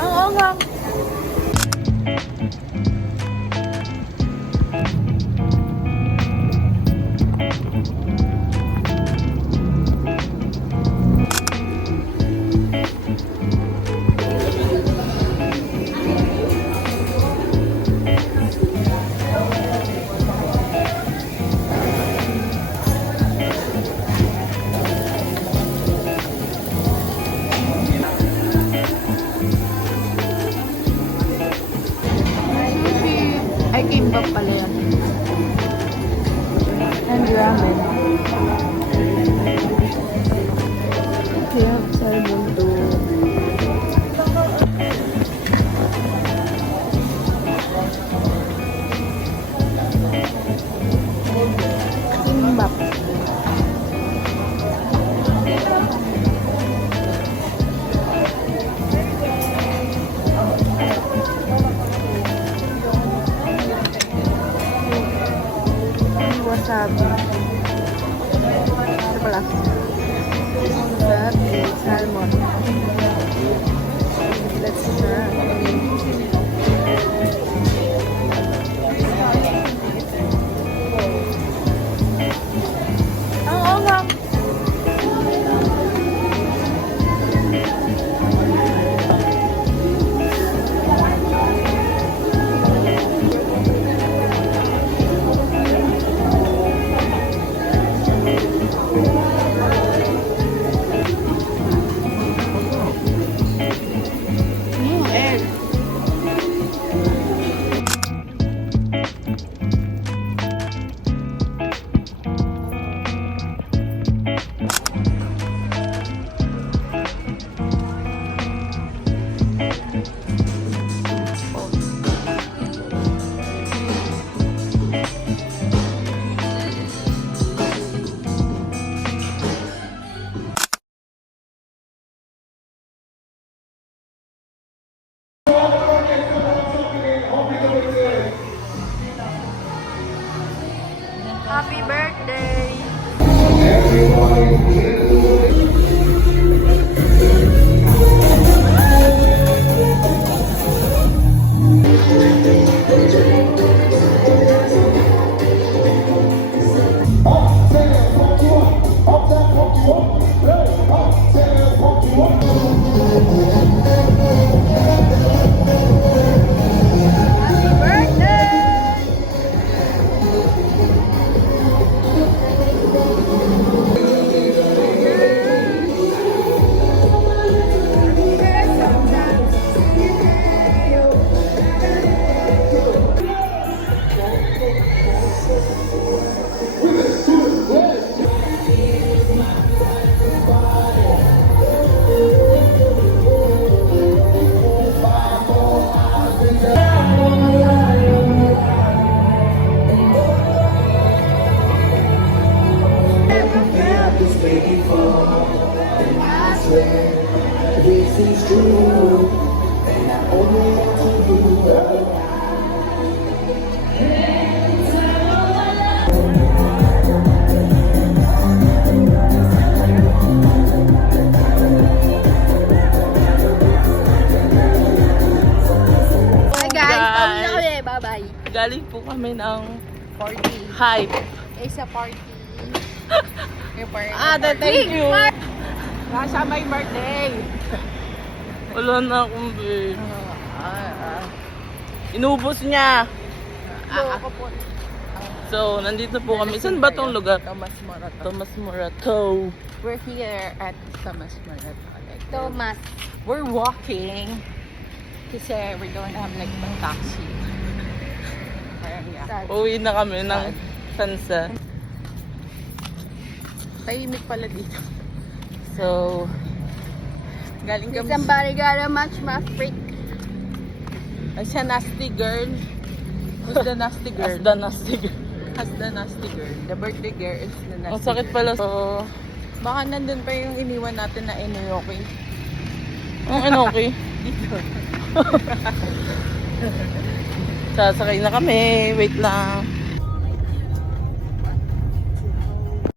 Oo nga. Ay, kimbap pala yan. And ramen. Kaya salmon to. Kimbap. Wasabi. Ito pala. That is salmon. Let's try. Oo nga. Egg. Happy birthday! This is true, and I only want to do Hi guys! Pauwi na kami. Bye-bye. Galing po kami ng Party. hype. Isa party. Yung party. Thank you. Nasa my birthday. Wala na akong babe. Inubos niya. Ako po. So, nandito po kami. Saan ba tong lugar? Tomas Morato. Tomas Morato. We're here at Tomas Morato. Tomas. We're walking. Kasi we don't have like a taxi. Parang yeah. Uwi na kami ng Sansa. Tahimik pala dito. So, Galing kami. Somebody got a match my freak. ay siya nasty girl. Who's the nasty girl? As the nasty girl. As the nasty girl. The birthday girl is the nasty Ang sakit pala. So, baka nandun pa yung iniwan natin na Inoyoki. ang okay. Dito. Sasakay na kami. Wait lang.